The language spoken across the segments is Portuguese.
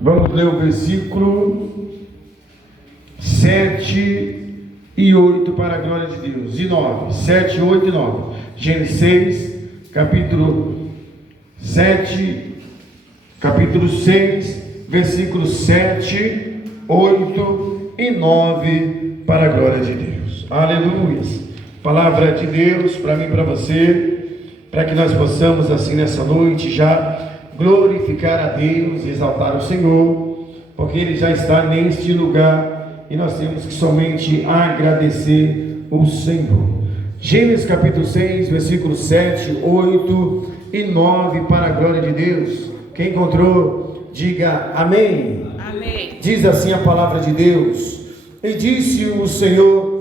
Vamos ler o versículo 7 e 8 para a glória de Deus. E 9, 7, 8 e 9. Gênesis 6, capítulo 7, capítulo 6, versículos 7, 8 e 9 para a glória de Deus. Aleluia. Palavra de Deus para mim e para você, para que nós possamos assim nessa noite já glorificar a Deus e exaltar o Senhor, porque Ele já está neste lugar e nós temos que somente agradecer o Senhor. Gênesis capítulo 6, versículos 7, 8 e 9 para a glória de Deus. Quem encontrou, diga amém. Amém. Diz assim a palavra de Deus: E disse o Senhor,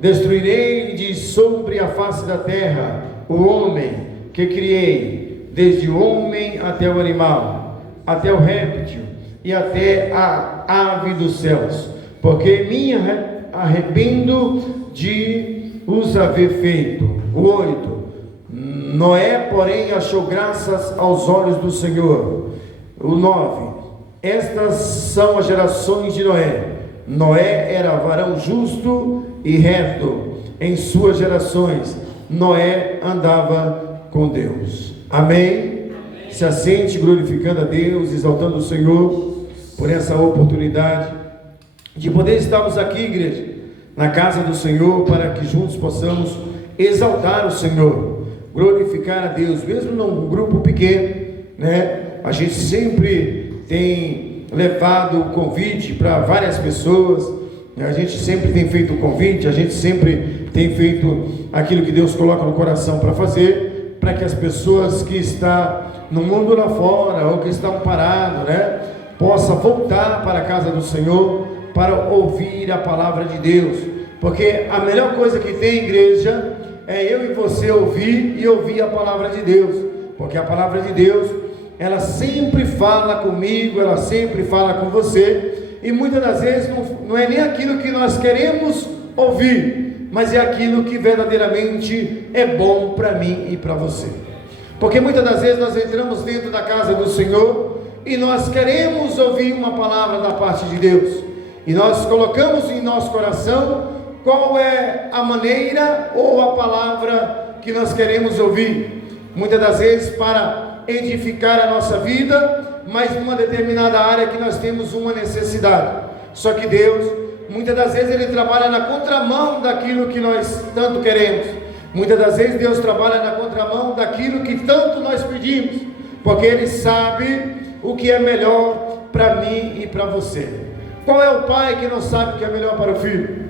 destruirei de sobre a face da terra o homem que criei, desde o homem até o animal, até o réptil e até a ave dos céus, porque me arrependo de os haver feito. O 8. Noé, porém, achou graças aos olhos do Senhor. O 9. Estas são as gerações de Noé. Noé era varão justo e reto em suas gerações. Noé andava com Deus. Amém? Se assente glorificando a Deus, exaltando o Senhor por essa oportunidade de poder estarmos aqui, igreja, na casa do Senhor, para que juntos possamos exaltar o Senhor, glorificar a Deus, mesmo num grupo pequeno, né? A gente sempre tem levado o convite para várias pessoas, a gente sempre tem feito o convite, a gente sempre tem feito aquilo que Deus coloca no coração para fazer, para que as pessoas que estão no mundo lá fora, ou que estão parados, né, possam voltar para a casa do Senhor, para ouvir a palavra de Deus, porque a melhor coisa que tem, igreja, é eu e você ouvir e ouvir a palavra de Deus, porque a palavra de Deus, ela sempre fala comigo, ela sempre fala com você, e muitas das vezes não é nem aquilo que nós queremos ouvir, mas é aquilo que verdadeiramente é bom para mim e para você. Porque muitas das vezes nós entramos dentro da casa do Senhor e nós queremos ouvir uma palavra da parte de Deus, e nós colocamos em nosso coração qual é a maneira ou a palavra que nós queremos ouvir, muitas das vezes para edificar a nossa vida, mas numa determinada área que nós temos uma necessidade. Só que Deus, muitas das vezes Ele trabalha na contramão daquilo que nós tanto queremos. Muitas das vezes Deus trabalha na contramão daquilo que tanto nós pedimos, porque Ele sabe o que é melhor para mim e para você. Qual é o pai que não sabe o que é melhor para o filho?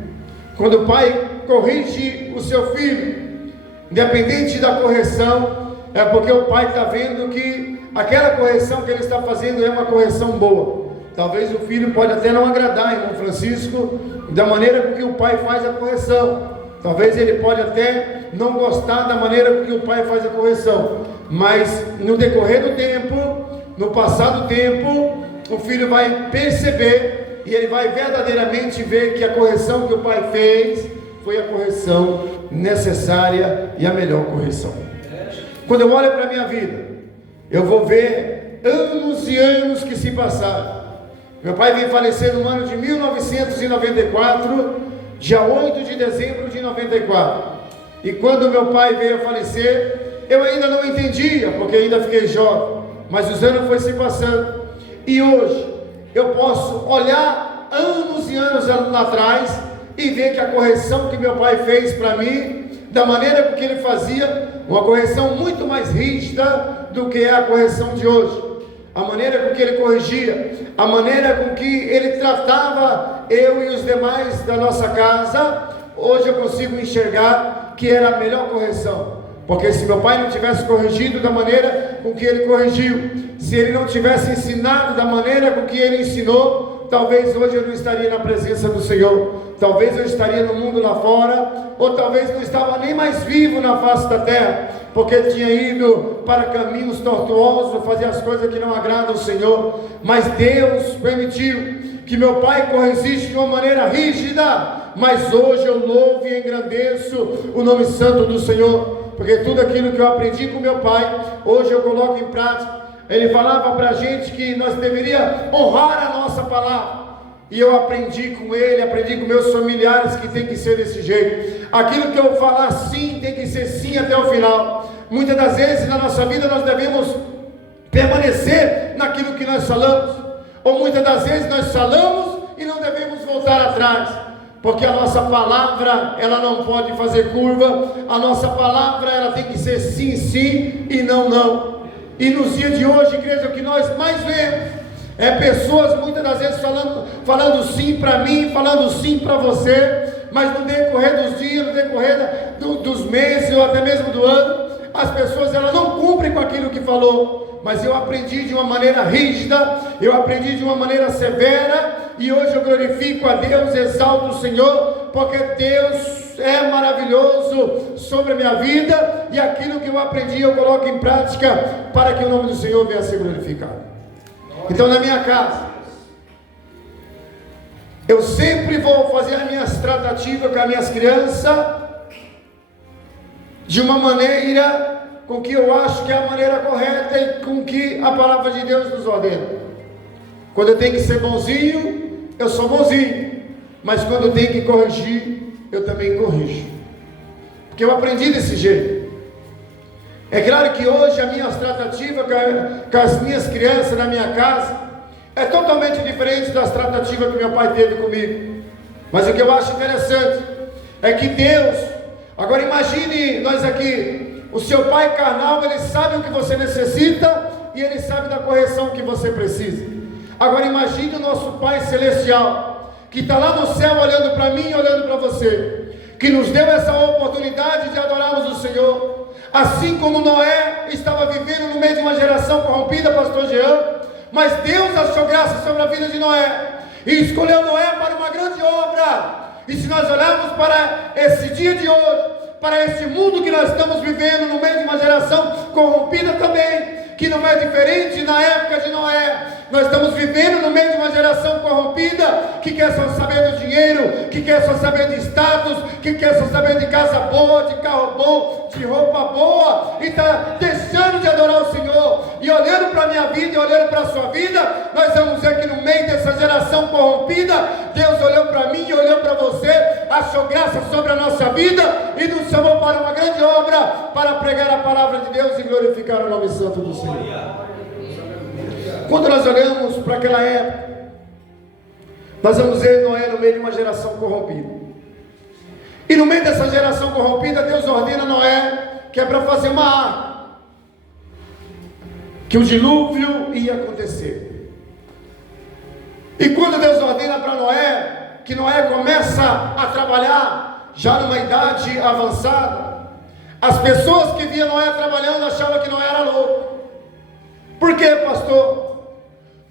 Quando o pai corrige o seu filho, independente da correção, é porque o pai está vendo que aquela correção que ele está fazendo é uma correção boa. Talvez o filho pode até não agradar, irmão Francisco, da maneira com que o pai faz a correção. Talvez ele pode até não gostar da maneira com que o pai faz a correção. Mas no decorrer do tempo, no passar do tempo, o filho vai perceber e ele vai verdadeiramente ver que a correção que o pai fez foi a correção necessária e a melhor correção. Quando eu olho para a minha vida, eu vou ver anos e anos que se passaram. Meu pai veio falecer no ano de 1994, dia 8 de dezembro de 94. E quando meu pai veio a falecer, eu ainda não entendia, porque ainda fiquei jovem. Mas os anos foram se passando. E hoje, eu posso olhar anos e anos lá atrás e ver que a correção que meu pai fez para mim, da maneira com que ele fazia, uma correção muito mais rígida do que é a correção de hoje. A maneira com que ele corrigia, a maneira com que ele tratava eu e os demais da nossa casa, hoje eu consigo enxergar que era a melhor correção. Porque se meu pai não tivesse corrigido da maneira com que ele corrigiu, se ele não tivesse ensinado da maneira com que ele ensinou, talvez hoje eu não estaria na presença do Senhor, talvez eu estaria no mundo lá fora, ou talvez não estava nem mais vivo na face da terra, porque tinha ido para caminhos tortuosos, fazer as coisas que não agradam ao Senhor. Mas Deus permitiu que meu pai corrigisse de uma maneira rígida, mas hoje eu louvo e engrandeço o nome santo do Senhor, porque tudo aquilo que eu aprendi com meu pai, hoje eu coloco em prática. ele falava para a gente que nós deveríamos honrar a nossa palavra. E eu aprendi com ele, aprendi com meus familiares que tem que ser desse jeito. Aquilo que eu falar sim, tem que ser sim até o final. Muitas das vezes na nossa vida nós devemos permanecer naquilo que nós falamos. Ou muitas das vezes nós falamos e não devemos voltar atrás. Porque a nossa palavra, ela não pode fazer curva. A nossa palavra, ela tem que ser sim, sim e não, não. E nos dias de hoje, igreja, o que nós mais vemos é pessoas muitas das vezes falando sim para mim, falando sim para você, mas no decorrer dos dias, no decorrer dos meses ou até mesmo do ano, as pessoas elas não cumprem com aquilo que falou. Mas eu aprendi de uma maneira rígida, eu aprendi de uma maneira severa, e hoje eu glorifico a Deus, exalto o Senhor, porque Deus é maravilhoso sobre a minha vida, e aquilo que eu aprendi eu coloco em prática, para que o nome do Senhor venha a ser glorificado. Então na minha casa, eu sempre vou fazer as minhas tratativas com as minhas crianças, de uma maneira com que eu acho que é a maneira correta e com que a palavra de Deus nos ordena. Quando eu tenho que ser bonzinho, eu sou bonzinho, mas quando eu tenho que corrigir, eu também corrijo, porque eu aprendi desse jeito. É claro que hoje a minha tratativa com as minhas crianças na minha casa é totalmente diferente das tratativas que meu pai teve comigo. Mas o que eu acho interessante é que Deus, agora imagine nós aqui, o seu pai carnal, ele sabe o que você necessita e ele sabe da correção que você precisa. Agora imagine o nosso Pai Celestial, que está lá no céu olhando para mim e olhando para você, que nos deu essa oportunidade de adorarmos o Senhor. Assim como Noé estava vivendo no meio de uma geração corrompida, pastor Jean, mas Deus achou graça sobre a vida de Noé, e escolheu Noé para uma grande obra. E se nós olharmos para esse dia de hoje, para esse mundo que nós estamos vivendo, no meio de uma geração corrompida também, que não é diferente na época de Noé, nós estamos vivendo no meio de uma geração corrompida, que quer só saber do dinheiro, que quer só saber de status, que quer só saber de casa boa, de carro bom, de roupa boa, e está deixando de adorar o Senhor. E olhando para a minha vida e olhando para a sua vida, nós vamos ver que no meio dessa geração corrompida, Deus olhou para mim e olhou para você, achou graça sobre a nossa vida e nos chamou para uma grande obra, para pregar a palavra de Deus e glorificar o nome santo do Senhor. Quando nós olhamos para aquela época, nós vamos ver Noé no meio de uma geração corrompida. E no meio dessa geração corrompida, Deus ordena a Noé que é para fazer uma arca, que o dilúvio ia acontecer. E quando Deus ordena para Noé, que Noé começa a trabalhar já numa idade avançada, as pessoas que viam Noé trabalhando achavam que Noé era louco. Por quê, pastor?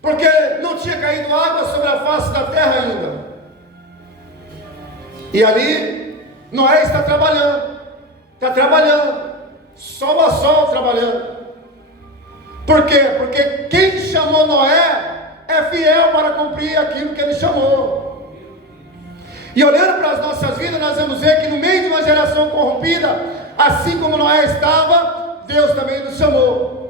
Porque não tinha caído água sobre a face da terra ainda. E ali, Noé está trabalhando, sol a sol trabalhando. Por quê? Porque quem chamou Noé é fiel para cumprir aquilo que ele chamou. E olhando para as nossas vidas, nós vamos ver que no meio de uma geração corrompida, assim como Noé estava, Deus também nos chamou.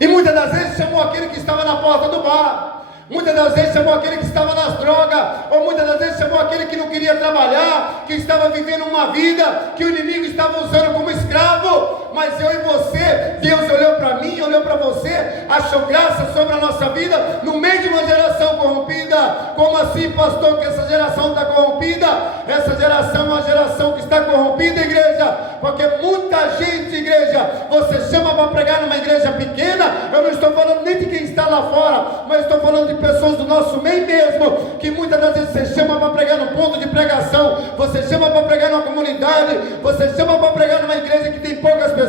E muitas das vezes chamou aquele que estava na porta do bar, muitas das vezes chamou aquele que estava nas drogas, ou muitas das vezes chamou aquele que não queria trabalhar, que estava vivendo uma vida que o inimigo estava usando como escravo. Mas eu e você, Deus olhou para mim, olhou para você, achou graça sobre a nossa vida no meio de uma geração corrompida. Como assim, pastor, que essa geração está corrompida? Essa geração é uma geração que está corrompida, igreja, porque muita gente, igreja, você chama para pregar numa igreja pequena. Eu não estou falando nem de quem está lá fora, mas estou falando de pessoas do nosso meio mesmo, que muitas das vezes você chama para pregar no ponto de pregação, você chama para pregar numa comunidade, você chama para pregar numa igreja que tem poucas pessoas,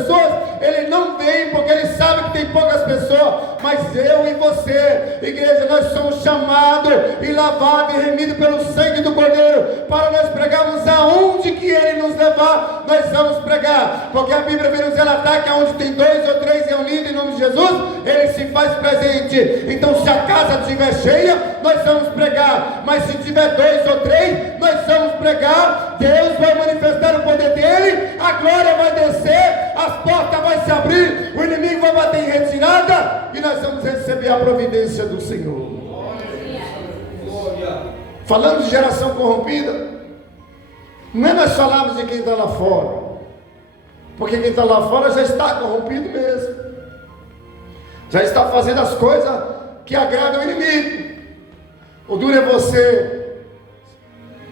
ele não vem porque ele sabe que tem poucas pessoas. Mas eu e você, igreja, nós somos chamados e lavados e remidos pelo sangue do Cordeiro, para nós pregarmos aonde que ele nos levar, nós vamos pregar, porque a Bíblia vem nos relatar que aonde tem 2 ou 3 reunidos em nome de Jesus, ele se faz presente. Então se a casa estiver cheia, nós vamos pregar, mas se tiver 2 ou 3, nós vamos pregar. Deus vai manifestar o poder dele, a glória vai descer, as portas vão se abrir, o inimigo vai bater em retirada, e nós vamos receber a providência do Senhor. Falando de geração corrompida, não é nós falarmos de quem está lá fora, porque quem está lá fora já está corrompido mesmo, já está fazendo as coisas que agradam o inimigo. O duro é você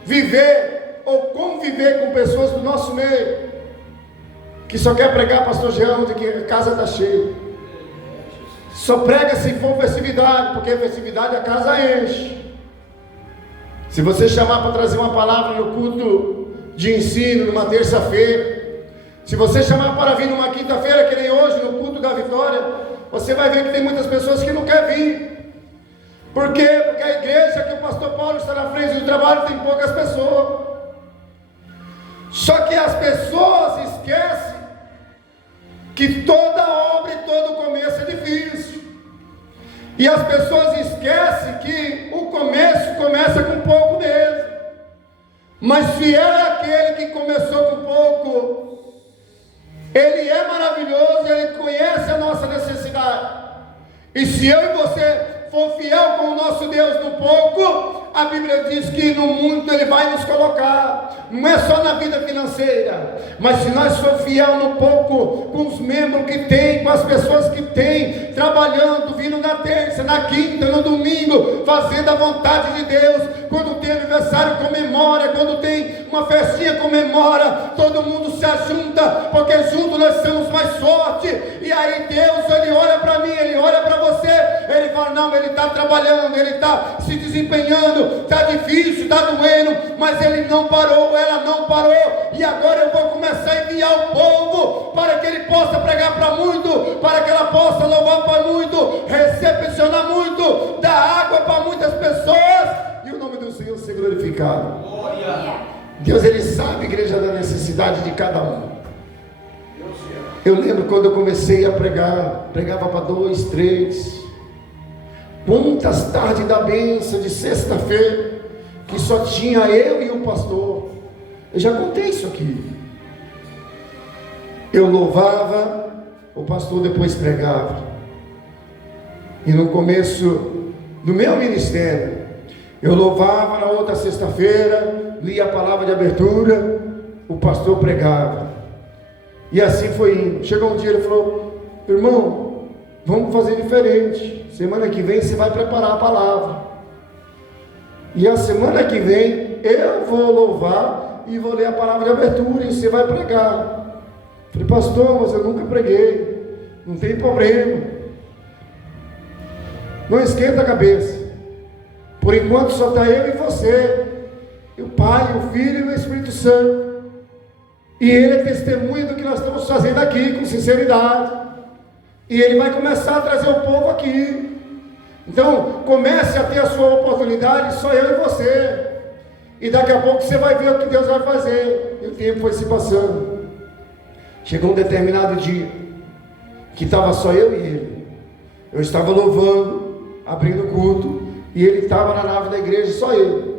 viver ou conviver com pessoas do nosso meio, que só quer pregar, pastor Jean, de que a casa está cheia, só prega se for festividade, porque a festividade a casa enche. Se você chamar para trazer uma palavra no culto de ensino, numa terça-feira, se você chamar para vir numa quinta-feira, que nem hoje, no culto da vitória, você vai ver que tem muitas pessoas que não querem vir. Por quê? Porque a igreja que o pastor Paulo está na frente do trabalho tem poucas pessoas. Só que as pessoas esquecem que toda obra e todo começo é difícil. E as pessoas esquecem que o começo começa com pouco mesmo. Mas fiel é aquele que começou com pouco. Ele é maravilhoso, ele conhece a nossa necessidade. E se eu e você for fiel com o nosso Deus no pouco, a Bíblia diz que no mundo Ele vai nos colocar. Não é só na vida financeira, mas se nós formos fiel no pouco, com os membros que tem, com as pessoas que tem, trabalhando, vindo na terça, na quinta, no domingo, fazendo a vontade de Deus. Quando tem aniversário, comemora. Quando tem uma festinha, comemora. Todo mundo se ajunta, porque juntos nós somos mais fortes. E aí Deus, Ele olha para mim, Ele olha para você, Ele fala, não, Ele está trabalhando, Ele está se desempenhando, está difícil, está doendo, mas Ele não parou, ela não parou, e agora eu vou começar a enviar o povo, para que ele possa pregar para muito, para que ela possa louvar para muito, recepcionar muito, dar água para muitas pessoas, e o nome do Senhor ser glorificado. Deus, Ele sabe, igreja, da necessidade de cada um. Eu lembro quando eu comecei a pregar, pregava para 2, 3, quantas tardes da bênção de sexta-feira, que só tinha eu e o pastor. Eu já contei isso aqui. Eu louvava, o pastor depois pregava. E no começo do meu ministério, eu louvava, na outra sexta-feira, lia a palavra de abertura, o pastor pregava. E assim foi indo. Chegou um dia, ele falou, irmão, vamos fazer diferente. Semana que vem você vai preparar a palavra. E a semana que vem eu vou louvar e vou ler a palavra de abertura e você vai pregar. Falei, pastor, mas eu nunca preguei. Não tem problema. Não esquenta a cabeça. Por enquanto só está eu e você. E o Pai, o Filho e o Espírito Santo. E Ele é testemunha do que nós estamos fazendo aqui, com sinceridade. E Ele vai começar a trazer o povo aqui. Então, comece a ter a sua oportunidade, só eu e você. E daqui a pouco você vai ver o que Deus vai fazer. E o tempo foi se passando. Chegou um determinado dia, que estava só eu e ele. Eu estava louvando, abrindo o culto, e ele estava na nave da igreja, só ele.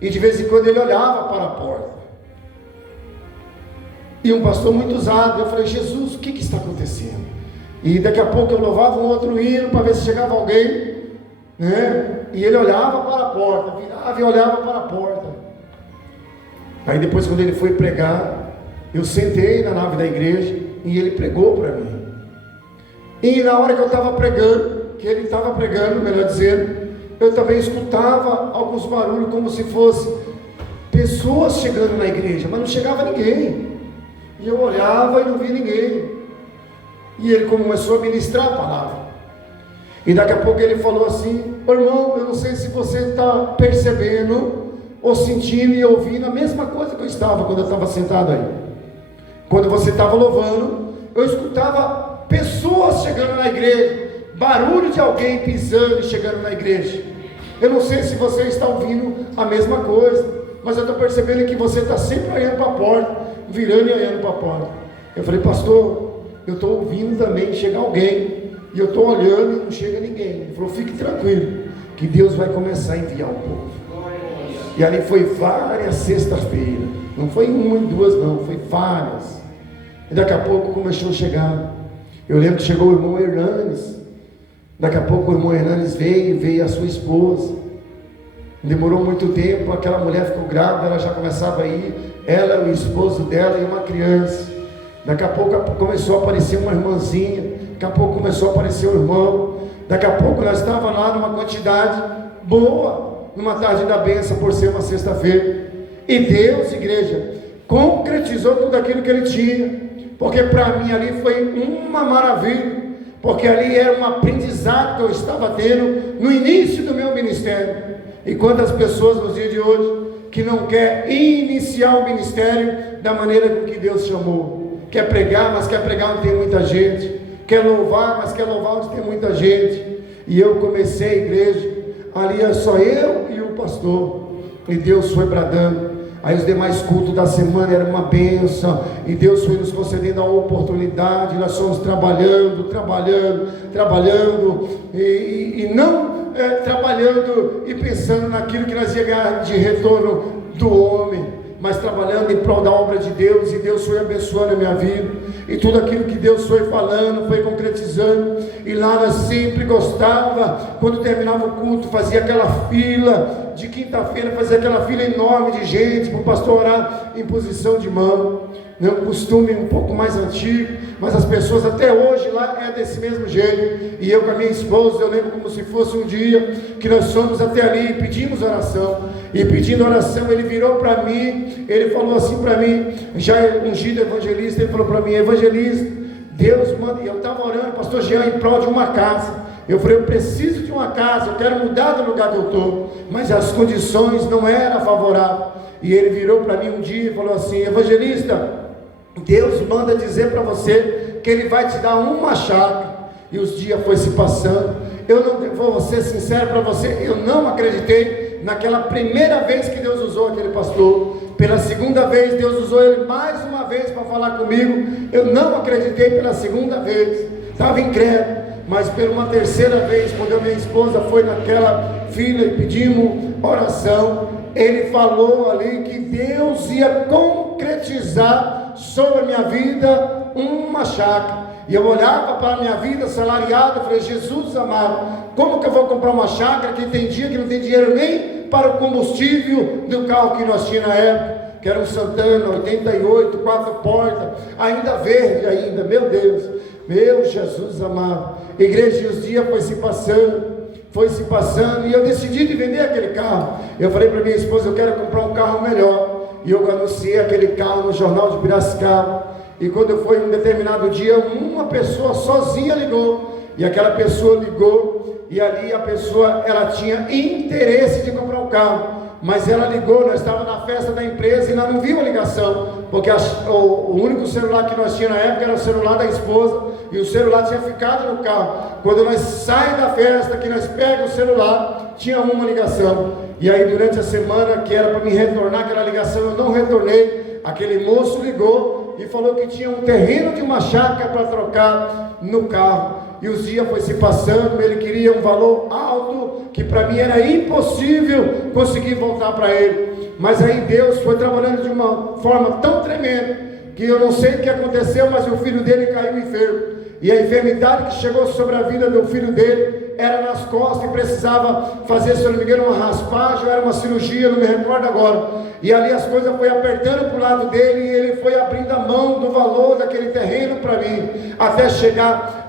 E de vez em quando ele olhava para a porta. E um pastor muito usado, eu falei, Jesus, o que está acontecendo? E daqui a pouco eu louvava um outro hino para ver se chegava alguém, né? E ele olhava para a porta, virava e olhava para a porta. Aí depois, quando ele foi pregar, eu sentei na nave da igreja e ele pregou para mim. E na hora que eu estava pregando, que ele estava pregando, melhor dizendo, eu também escutava alguns barulhos como se fosse pessoas chegando na igreja, mas não chegava ninguém. E eu olhava e não via ninguém. E ele começou a ministrar a palavra. E daqui a pouco ele falou assim, irmão, eu não sei se você está percebendo, ou sentindo e ouvindo a mesma coisa que eu estava quando eu estava sentado aí. Quando você estava louvando, eu escutava pessoas chegando na igreja, barulho de alguém pisando e chegando na igreja. Eu não sei se você está ouvindo a mesma coisa, mas eu estou percebendo que você está sempre olhando para a porta, virando e olhando para a porta. Eu falei, pastor, eu estou ouvindo também chegar alguém, e eu estou olhando e não chega ninguém. Ele falou, fique tranquilo, que Deus vai começar a enviar o povo. E ali foi várias sextas-feiras, não foi uma e duas não, foi várias. E daqui a pouco começou a chegar. Eu lembro que chegou o irmão Hernanes. Daqui a pouco o irmão Hernanes veio a sua esposa. Demorou muito tempo, aquela mulher ficou grávida, ela já começava a ir, ela, o esposo dela e uma criança. Daqui a pouco começou a aparecer uma irmãzinha, daqui a pouco começou a aparecer um irmão, daqui a pouco nós estávamos lá numa quantidade boa, numa tarde da bênção, por ser uma sexta-feira. E Deus, igreja, concretizou tudo aquilo que Ele tinha, porque para mim ali foi uma maravilha, porque ali era um aprendizado que eu estava tendo no início do meu ministério. E quantas pessoas nos dias de hoje que não quer iniciar o ministério da maneira com que Deus chamou, quer pregar, mas quer pregar onde tem muita gente, quer louvar, mas quer louvar onde tem muita gente. E eu comecei a igreja, ali é só eu e o pastor, e Deus foi bradando. Aí os demais cultos da semana era uma bênção, e Deus foi nos concedendo a oportunidade. Nós fomos trabalhando, e não trabalhando e pensando naquilo que nós ia ganhar de retorno do homem, mas trabalhando em prol da obra de Deus. E Deus foi abençoando a minha vida, e tudo aquilo que Deus foi falando, foi concretizando. E lá nós sempre gostava, quando terminava o culto, fazia aquela fila de quinta-feira, fazia aquela fila enorme de gente para o pastor orar em posição de mão. É um costume um pouco mais antigo, mas as pessoas até hoje lá é desse mesmo jeito. E eu com a minha esposa, eu lembro como se fosse um dia que nós fomos até ali e pedimos oração. E pedindo oração, ele virou para mim, ele falou assim para mim, já ungido evangelista, ele falou para mim: evangelista, Deus manda. E eu estava orando, pastor Jean, em prol de uma casa. Eu falei: eu preciso de uma casa, eu quero mudar do lugar que eu estou, mas as condições não eram favoráveis. E ele virou para mim um dia e falou assim: evangelista, Deus manda dizer para você que Ele vai te dar uma chácara. E os dias foi se passando. Eu não vou ser sincero para você, eu não acreditei naquela primeira vez que Deus usou aquele pastor. Pela segunda vez Deus usou ele mais uma vez para falar comigo. Eu não acreditei pela segunda vez, estava incrédulo. Mas pela uma terceira vez, quando a minha esposa foi naquela fila e pedimos oração, ele falou ali que Deus ia concretizar sobre a minha vida uma chácara. E eu olhava para a minha vida salariada, falei: Jesus amado, como que eu vou comprar uma chácara que tem dia que não tem dinheiro nem para o combustível do carro que nós tínhamos na época, que era um Santana 88, 4 portas, ainda verde ainda, meu Deus, meu Jesus amado. Igreja, e os dias foi se passando, e eu decidi de vender aquele carro. Eu falei para minha esposa: eu quero comprar um carro melhor. E eu anunciei aquele carro no jornal de Piracicaba. E quando eu fui um determinado dia, uma pessoa sozinha ligou. E aquela pessoa ligou, e ali a pessoa, ela tinha interesse de comprar um carro, mas ela ligou, nós estávamos na festa da empresa e ela não viu a ligação, porque o único celular que nós tínhamos na época era o celular da esposa, e o celular tinha ficado no carro. Quando nós saímos da festa, que nós pegamos o celular, tinha uma ligação. E aí durante a semana, que era para me retornar aquela ligação, eu não retornei. Aquele moço ligou e falou que tinha um terreno de uma chácara para trocar no carro. E os dias foi se passando, ele queria um valor alto, que para mim era impossível conseguir voltar para ele. Mas aí Deus foi trabalhando de uma forma tão tremenda, que eu não sei o que aconteceu, mas o filho dele caiu enfermo. E a enfermidade que chegou sobre a vida do filho dele era nas costas, e precisava fazer, se eu não me engano, uma raspagem, ou era uma cirurgia, não me recordo agora. E ali as coisas foi apertando para o lado dele, e ele foi abrindo a mão do valor daquele terreno para mim, até chegar